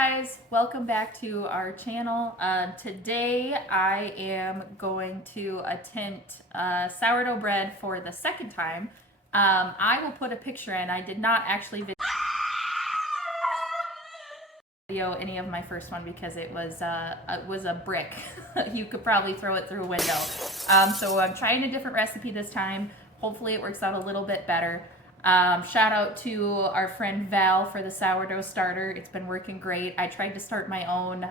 guys, welcome back to our channel. Today I am going to attempt sourdough bread for the second time. I will put a picture in. I did not actually video any of my first one because it was a brick. You could probably throw it through a window. So I'm trying a different recipe this time. Hopefully it works out a little bit better. Shout out to our friend Val for the sourdough starter. It's been working great. I tried to start my own.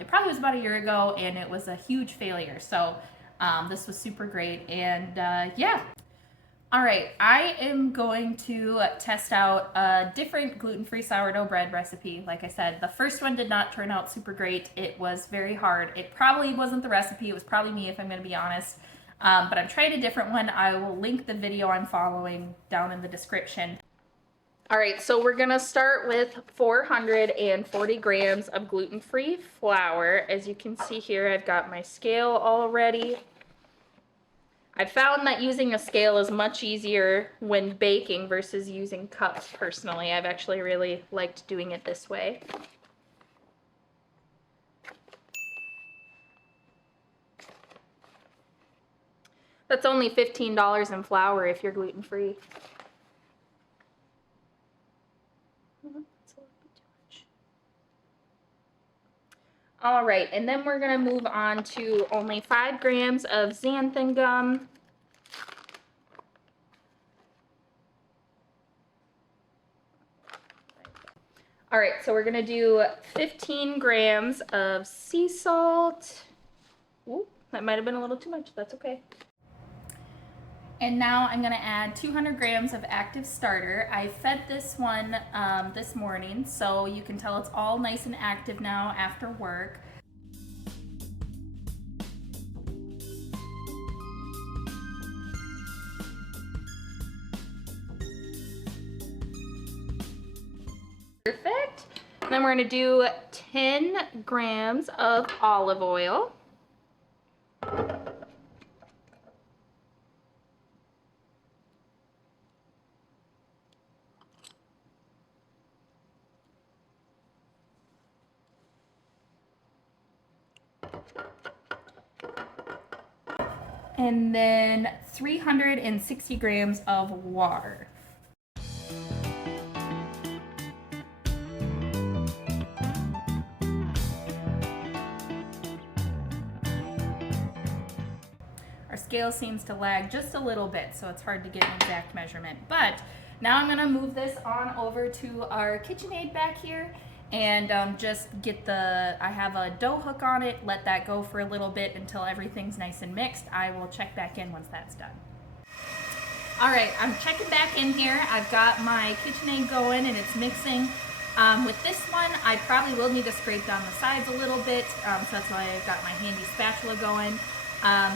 It probably was about a year ago and it was a huge failure. So this was super great and yeah. All right, I am going to test out a different gluten-free sourdough bread recipe. Like I said, the first one did not turn out super great. It was very hard. It probably wasn't the recipe. It was probably me, if I'm going to be honest. But I'm trying a different one. I will link the video I'm following down in the description. All right, so we're going to start with 440 grams of gluten-free flour. As you can see here, I've got my scale all ready. I found that using a scale is much easier when baking versus using cups personally. I've actually really liked doing it this way. That's only $15 in flour if you're gluten-free. All right, and then we're gonna move on to only 5 grams of xanthan gum. All right, so we're gonna do 15 grams of sea salt. Ooh, that might have been a little too much, that's okay. And now I'm gonna add 200 grams of active starter. I fed this one this morning, so you can tell it's all nice and active now after work. Perfect. And then we're gonna do 10 grams of olive oil. And then 360 grams of water. Our scale seems to lag just a little bit, so it's hard to get an exact measurement. But now I'm gonna move this on over to our KitchenAid back here and just get I have a dough hook on it, let that go for a little bit until everything's nice and mixed. I will check back in once that's done. All right, I'm checking back in here. I've got my KitchenAid going and it's mixing. With this one, I probably will need to scrape down the sides a little bit, so that's why I've got my handy spatula going.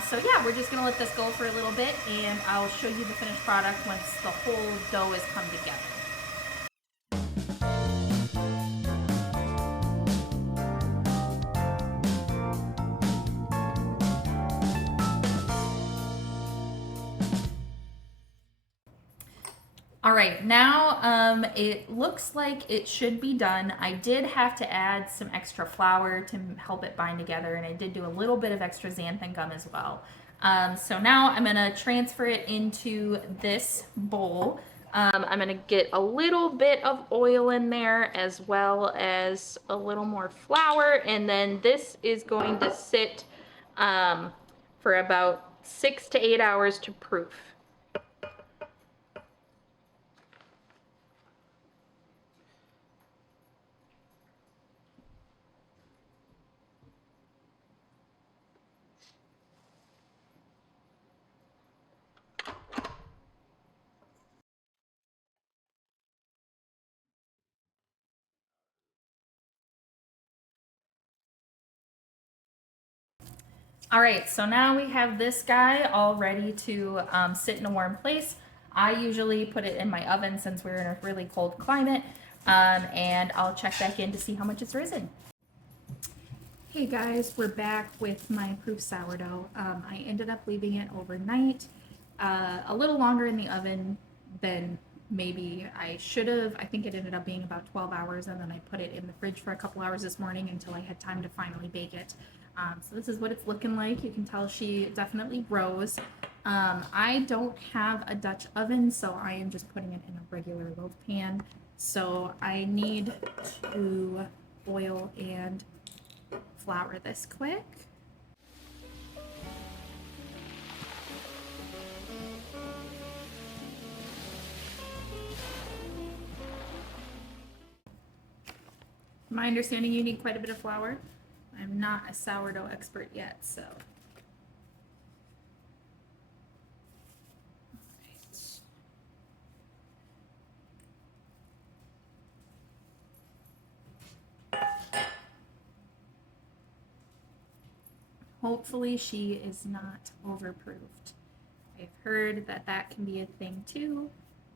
So yeah, we're just gonna let this go for a little bit and I'll show you the finished product once the whole dough has come together. All right, now it looks like it should be done. I did have to add some extra flour to help it bind together, and I did do a little bit of extra xanthan gum as well. So now I'm gonna transfer it into this bowl. I'm gonna get a little bit of oil in there as well as a little more flour, and then this is going to sit for about 6 to 8 hours to proof. All right, so now we have this guy all ready to sit in a warm place. I usually put it in my oven since we're in a really cold climate, and I'll check back in to see how much it's risen. Hey guys, we're back with my proof sourdough. I ended up leaving it overnight, a little longer in the oven than maybe I should have. I think it ended up being about 12 hours, and then I put it in the fridge for a couple hours this morning until I had time to finally bake it. So this is what it's looking like. You can tell she definitely rose. I don't have a Dutch oven, so I am just putting it in a regular loaf pan. So I need to oil and flour this quick. My understanding, you need quite a bit of flour. I'm not a sourdough expert yet, so. Hopefully she is not overproofed. I've heard that that can be a thing too,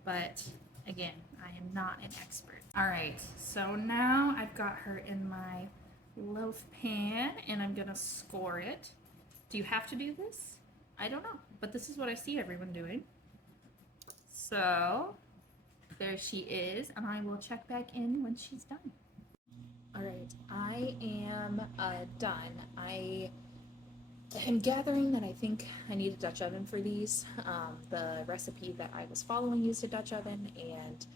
but again, I am not an expert. All right, so now I've got her in my loaf pan and I'm gonna score it. Do you have to do this? I don't know, but this is what I see everyone doing. So there she is, and I will check back in when she's done. All right, I am done. I am gathering that I think I need a Dutch oven for these. The recipe that I was following used a Dutch oven, and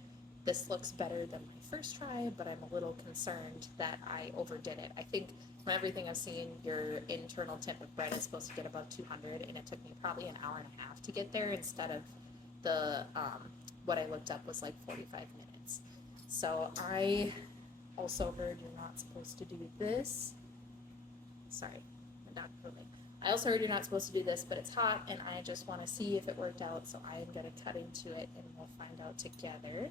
this looks better than my first try, but I'm a little concerned that I overdid it. I think from everything I've seen, your internal temp of bread is supposed to get above 200, and it took me probably an hour and a half to get there instead of the, what I looked up was like 45 minutes. So I also heard you're not supposed to do this. Sorry, my dog moving. I also heard you're not supposed to do this, but it's hot and I just want to see if it worked out, so I am going to cut into it and we'll find out together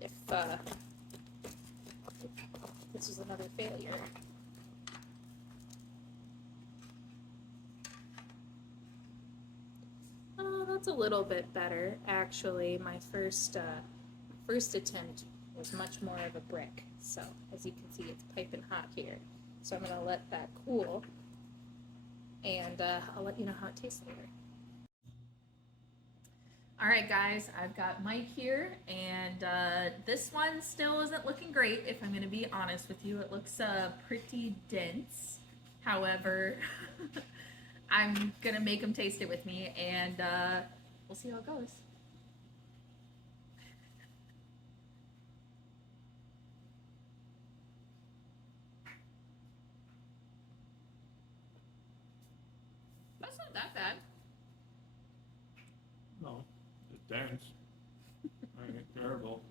if this is another failure. Oh, that's a little bit better. Actually, my first attempt was much more of a brick. So, as you can see, it's piping hot here. So I'm going to let that cool, and I'll let you know how it tastes later. All right, guys, I've got Mike here, and this one still isn't looking great, if I'm going to be honest with you. It looks pretty dense. However, I'm going to make him taste it with me, and we'll see how it goes. That's not that bad. No, it's dense. I ain't terrible.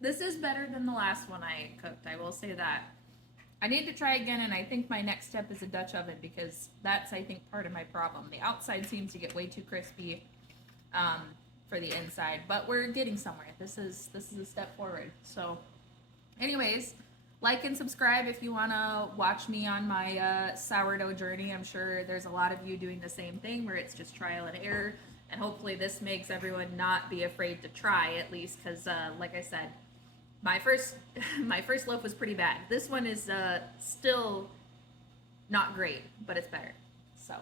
This is better than the last one I cooked, I will say that. I need to try again, and I think my next step is a Dutch oven, because that's, I think, part of my problem. The outside seems to get way too crispy for the inside, but we're getting somewhere. This is a step forward. So anyways, like and subscribe if you want to watch me on my sourdough journey. I'm sure there's a lot of you doing the same thing, where it's just trial and error, and hopefully this makes everyone not be afraid to try, at least, because like I said, my first loaf was pretty bad. This one is still not great, but it's better. So